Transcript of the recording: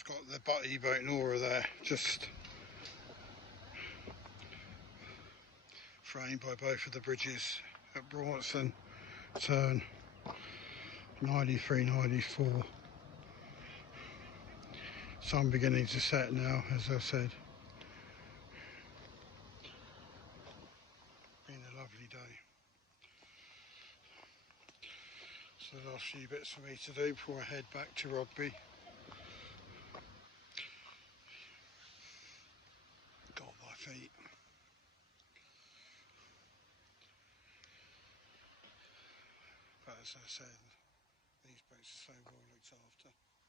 just got the Butty boat Norah there, just framed by both of the bridges at Braunston, turn 93, 94. Sun beginning to set now, as I said. Been a lovely day. So the last few bits for me to do before I head back to rugby. Got my feet. But as I said, these boats are so well looked after.